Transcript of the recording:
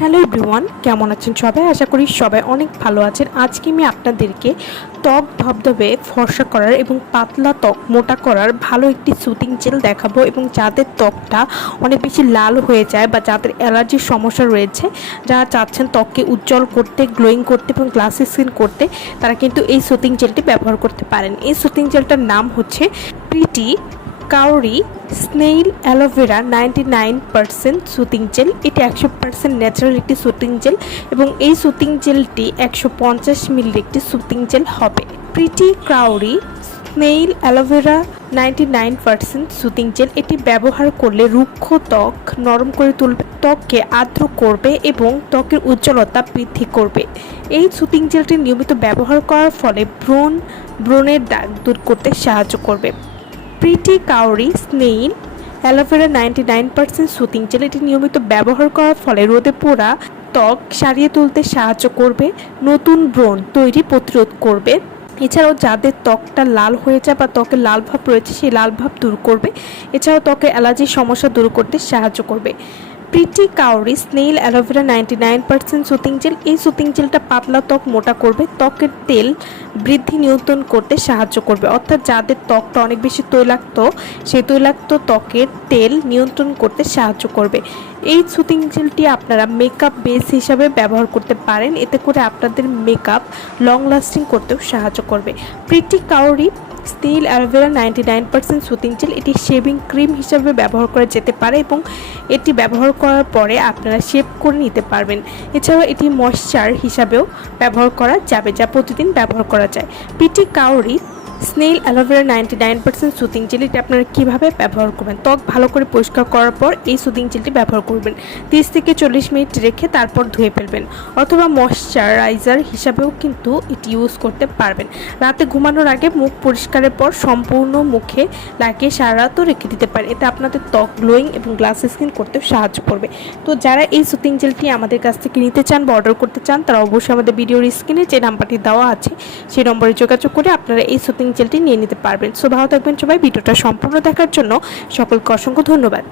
Hello everyone, কেমন আছেন সবাই? আশা করি সবাই অনেক ভালো আছেন। আজকে আমি আপনাদেরকে ত্বক ধবধবে, ফর্সা করার এবং পাতলা ত্বক, মোটা করার ভালো একটি সুতিং জেল দেখাবো এবং যাদের ত্বকটা অনেক বেশি লাল হয়ে যায় বা যাদের অ্যালার্জির সমস্যা রয়েছে, যারা চাচ্ছেন ত্বককে উজ্জ্বল করতে গ্লোয়িং করতে এবং গ্লাসি স্কিন করতে, তারা কিন্তু এই সুতিং জেলটি ব্যবহার করতে পারেন। এই সুতিং জেলটার নাম হচ্ছে প্রিটি কাউরি snail aloe vera ninety nine percent soothing gel, এটি একশো পার্সেন্ট ন্যাচারাল একটি সুতিং জেল এবং এই সুতিং জেলটি একশো পঞ্চাশ মিলির একটি সুতিং জেল হবে। Pretty cowry snail aloe vera ninety nine percent soothing gel, এটি ব্যবহার করলে রুক্ষ ত্বক নরম করে তুলবে, ত্বককে আর্দ্র করবে এবং ত্বকের উজ্জ্বলতা বৃদ্ধি করবে। এই সুতিং জেলটি নিয়মিত ব্যবহার করার ফলে ব্রণ, ব্রণের দাগ দূর করতে সাহায্য করবে। Pretty cowry snail aloe vera ninety nine percent soothing gel এটি নিয়মিত ব্যবহার করার ফলে রোদে পোড়া ত্বক সারিয়ে তুলতে সাহায্য করবে, নতুন ব্রণ তৈরি প্রতিরোধ করবে। এছাড়াও যাদের ত্বকটা লাল হয়ে যায় বা ত্বকে লাল ভাব রয়েছে, সেই লাল ভাব দূর করবে। এছাড়াও ত্বকে অ্যালার্জির সমস্যা দূর করতে সাহায্য করবে। Pretty cowry, snail aloe vera ninety nine percent soothing gel. এই সুতিং জেলটা পাতলা ত্বক মোটা করবে। ত্বকের তেল বৃদ্ধি নিয়ন্ত্রণ করতে সাহায্য করবে। অর্থাৎ যাদের ত্বকটা অনেক বেশি তৈলাক্ত, সেই তৈলাক্ত ত্বকের তেল নিয়ন্ত্রণ করতে সাহায্য করবে। এই সুতিং জেলটি আপনারা মেকআপ বেস হিসাবে ব্যবহার করতে পারেন। এতে করে আপনাদের মেকআপ লং লাস্টিং করতেও সাহায্য করবে। Pretty cowry steel aloe vera ninety nine percent soothing gel এটি শেভিং ক্রিম হিসাবে ব্যবহার করা যেতে পারে এবং এটি ব্যবহার করার পরে আপনারা শেভ করে নিতে পারবেন। এছাড়াও এটি ময়শ্চার হিসাবেও ব্যবহার করা যাবে, যা প্রতিদিন ব্যবহার করা যায়। Pretty cowry snail aloe vera ninety nine percent soothing gel এটি আপনারা কীভাবে ব্যবহার করবেন? ত্বক ভালো করে পরিষ্কার করার পর এই সুতিং জেলটি ব্যবহার করবেন। তিরিশ থেকে চল্লিশ মিনিট রেখে তারপর ধুয়ে ফেলবেন অথবা ময়শ্চারাইজার হিসাবেও কিন্তু এটি ইউজ করতে পারবেন। রাতে ঘুমানোর আগে মুখ পরিষ্কারের পর সম্পূর্ণ মুখে লাগিয়ে সারা রাতও রেখে দিতে পারেন। এতে আপনাদের ত্বক গ্লোয়িং এবং গ্লাস স্কিন করতে সাহায্য করবে। তো যারা এই সুতিং জেলটি আমাদের কাছ থেকে নিতে চান বা অর্ডার করতে চান, তারা অবশ্যই আমাদের ভিডিওর স্ক্রিনে যে নাম্বারটি দেওয়া আছে, সেই নম্বরে যোগাযোগ করে আপনারা এই সুতিং জেলটি নিয়ে নিতে পারবেন। সো ভালো থাকবেন সবাই, ভিডিওটা সম্পূর্ণ দেখার জন্য সকলকে অসংখ্য ধন্যবাদ।